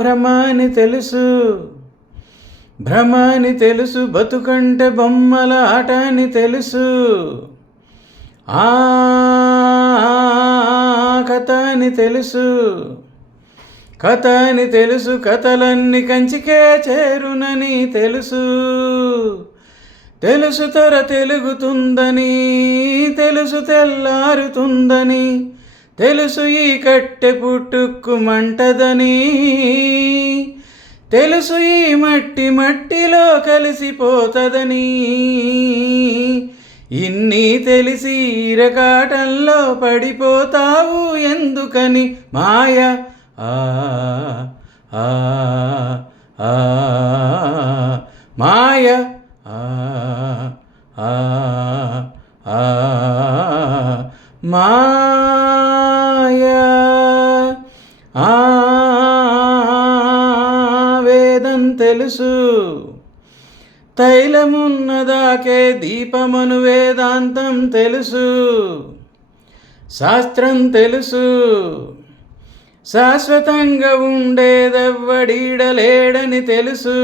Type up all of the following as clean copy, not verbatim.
భ్రమని తెలుసు, భ్రమని తెలుసు, బతుకంటే బొమ్మల ఆట అని తెలుసు, ఆ కథ అని తెలుసు, కథ అని తెలుసు, కథలన్నీ కంచికే చేరునని తెలుసు, తెలుసు త్వర తెలుగుతుందని, తెలుసు తెల్లారుతుందని, తెలుసు ఈ కట్టె పుట్టుక్కుమంటదని, తెలుసు ఈ మట్టి మట్టిలో కలిసిపోతదని, ఇన్ని తెలిసి ఇరకాటంలో పడిపోతావు ఎందుకని మాయ ఆ ఆ ఆ మాయ ఆ ఆ ఆ మాయా ఆ వేదం తెలుసు, తైలమున్నదాకే దీపమను వేదాంతం తెలుసు, శాస్త్రం తెలుసు, శాశ్వతంగా ఉండేదెవ్వడీడలేడని తెలుసు,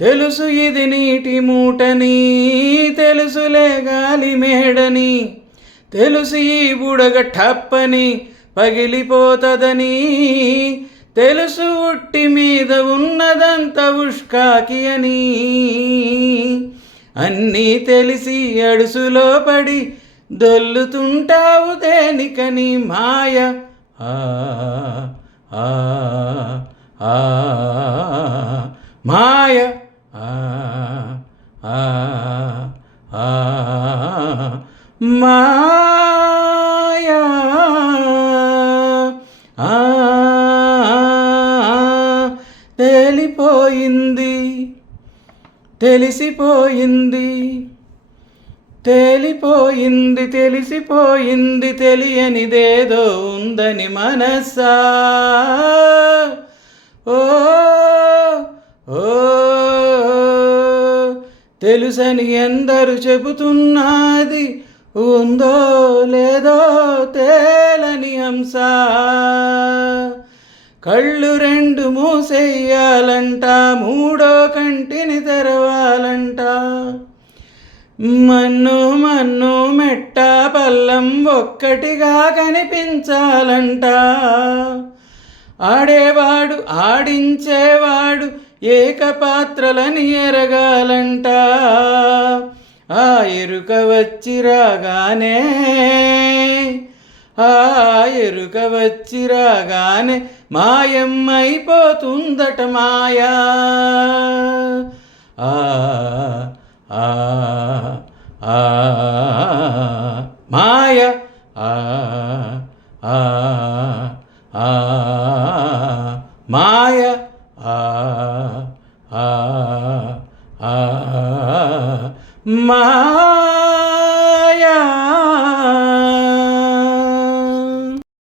తెలుసు ఇది నీటి మూటని, తెలుసులే గాలి మేడని, తెలుసు ఈ బుడగ టప్పని పగిలిపోతదని, తెలుసు ఉట్టి మీద ఉన్నదంత ఉష్కాకి అని, అన్నీ తెలిసి అడుసులో పడి దొల్లుతుంటావు దేనికని మాయ ఆ ఆ ఆ మాయ ఆ ఆ ఆ మాయా ఆ తేలిపోయింది, తెలిసిపోయింది, తేలిపోయింది, తెలిసిపోయింది, తెలియనిదేదో ఉందని మనసా ఓ ఓ తెలుసని ఎందరు చెబుతున్నది ఉందో లేదో తేలని హంస, కళ్ళు రెండు మూసేయాలంట, మూడో కంటిని తెరవాలంట, మన్ను మన్ను మెట్ట పల్లం ఒక్కటిగా కనిపించాలంట, ఆడేవాడు ఆడించేవాడు ఏకపాత్రలని ఎరగాలంట, ఆ ఎరుక వచ్చి రాగానే, ఆ ఎరుక వచ్చి రాగానే మాయమైపోతుందట మాయా ఆ ఆ ఆ మాయ ఆ ఆ ఆ మాయ ఆ ఆ ఆ మా